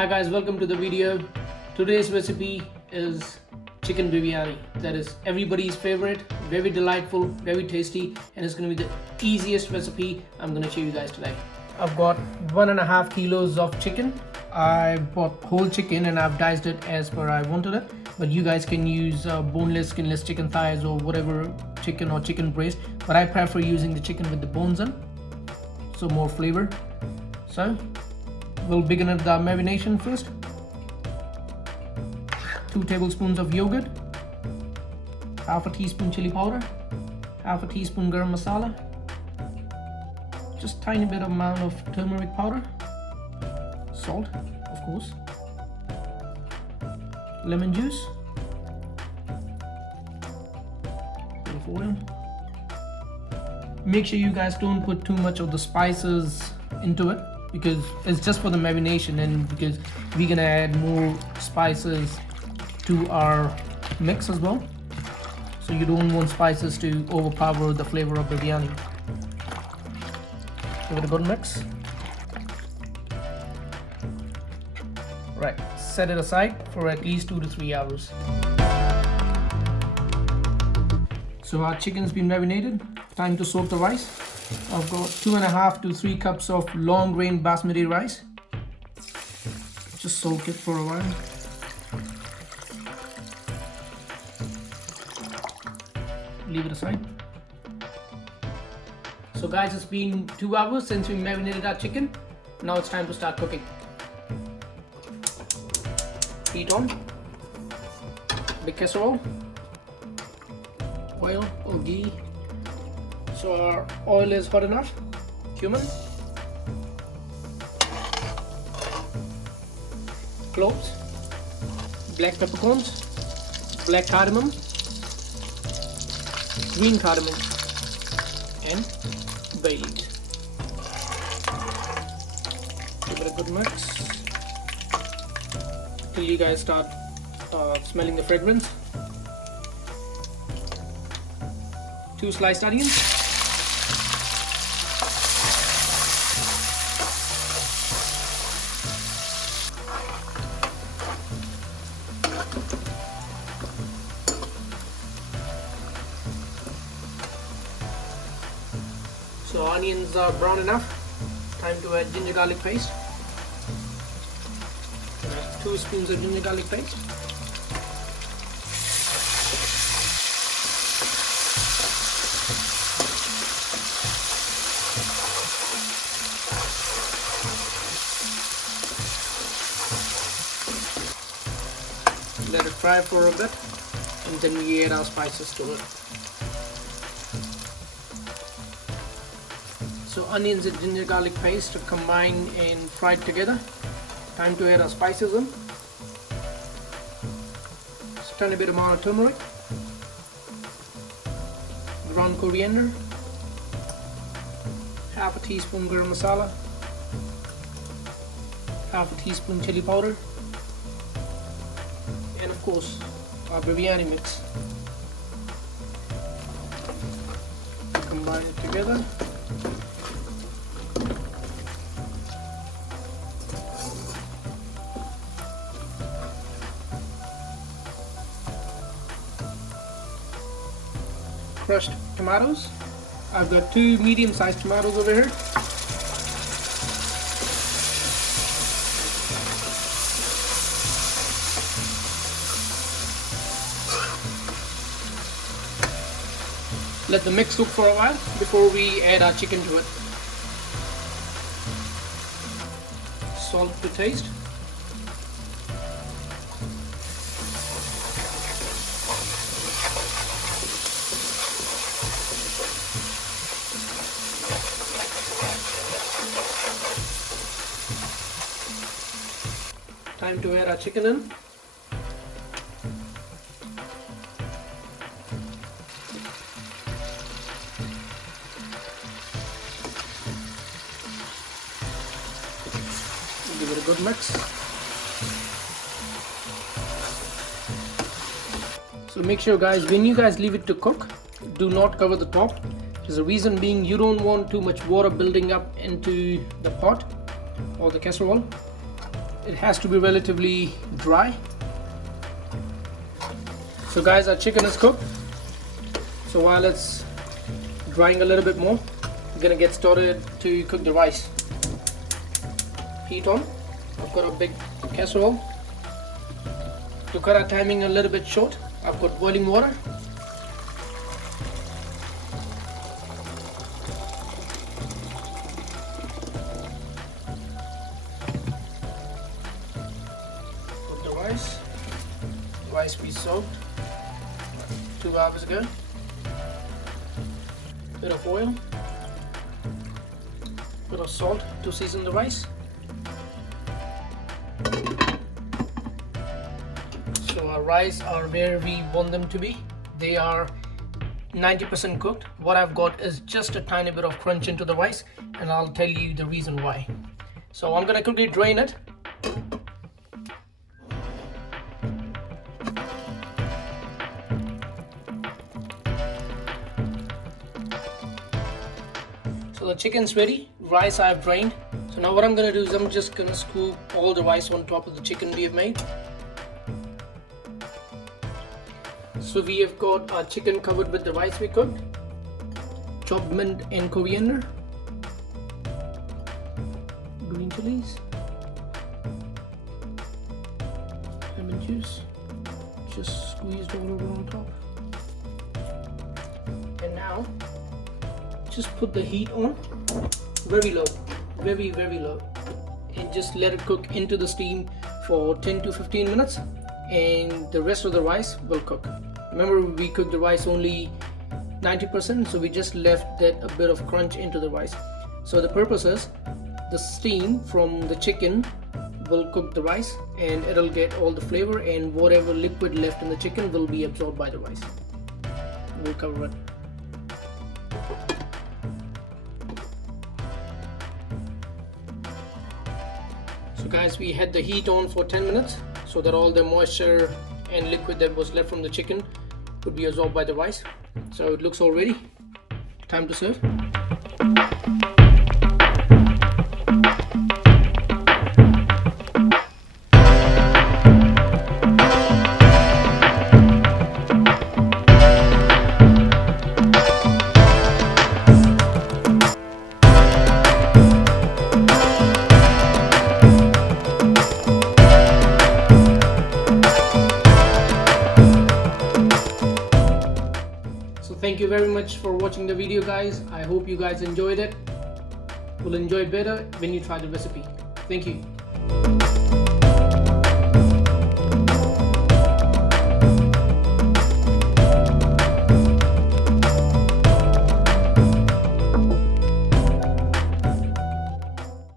Hi guys, welcome to the video. Today's recipe is chicken biryani. That is everybody's favorite, very delightful, very tasty, and it's going to be the easiest recipe I'm going to show you guys today. I've got 1.5 kilos of chicken. I bought whole chicken and I've diced it as per I wanted it, but you guys can use boneless, skinless chicken thighs or whatever chicken or chicken breast, but I prefer using the chicken with the bones in, so more flavor. So we'll begin at the marination first. 2 tablespoons of yogurt, half a teaspoon chili powder, half a teaspoon garam masala, just tiny bit amount of turmeric powder, salt of course, lemon juice, bit of oil. Make sure you guys don't put too much of the spices into it, because it's just for the marination and because we're gonna add more spices to our mix as well, so you don't want spices to overpower the flavor of biryani. Give it a good mix. Right, set it aside for at least 2 to 3 hours. So our chicken's been marinated. Time to soak the rice. I've got 2.5 to 3 cups of long grain basmati rice. Just soak it for a while. Leave it aside. So guys, it's been 2 hours since we marinated our chicken. Now it's time to start cooking. Heat on. Big casserole. Oil or ghee. So our oil is hot enough. Cumin, cloves, black peppercorns, black cardamom, green cardamom, and bay leaves. Give it a good mix till you guys start smelling the fragrance. 2 sliced onions. So onions are brown enough. Time to add ginger garlic paste. 2 spoons of ginger garlic paste. Let it fry for a bit, and then we add our spices to it. So onions and ginger garlic paste are combined and fried together. Time to add our spices in. Just a tiny bit amount of turmeric, ground coriander, half a teaspoon garam masala, half a teaspoon chili powder, and of course our biryani mix. Combine it together. Crushed tomatoes. I've got 2 medium-sized tomatoes over here. Let the mix cook for a while before we add our chicken to it. Salt to taste. Time to add our chicken in. Give it a good mix. So make sure guys, when you guys leave it to cook, do not cover the top. There's a reason being, you don't want too much water building up into the pot or the casserole. it has to be relatively dry. So guys, our chicken is cooked. So while it's drying a little bit more, we're gonna get started to cook the rice. Heat on. I've got a big casserole. To cut our timing a little bit short, I've got boiling water. Put the rice. Rice we soaked 2 hours ago. Bit of oil. Bit of salt to season the rice. So our rice are where we want them to be. They are 90% cooked. What I've got is just a tiny bit of crunch into the rice, and I'll tell you the reason why. So I'm gonna quickly drain it. So the chicken's ready, rice I've drained. So now what I'm gonna do is I'm just gonna scoop all the rice on top of the chicken we have made. So we have got our chicken covered with the rice we cooked, chopped mint and coriander, green chilies, lemon juice, just squeezed all over on top. And now, just put the heat on, very low, very low, and just let it cook into the steam for 10 to 15 minutes, and the rest of the rice will cook. Remember, we cooked the rice only 90%, so we just left that a bit of crunch into the rice. So the purpose is the steam from the chicken will cook the rice, and it'll get all the flavor, and whatever liquid left in the chicken will be absorbed by the rice. We'll cover it. So guys, we had the heat on for 10 minutes so that all the moisture and liquid that was left from the chicken would be absorbed by the rice. So it looks all ready. Time to serve. Thank you very much for watching the video, guys. I hope you guys enjoyed it. Will enjoy it better when you try the recipe. Thank you.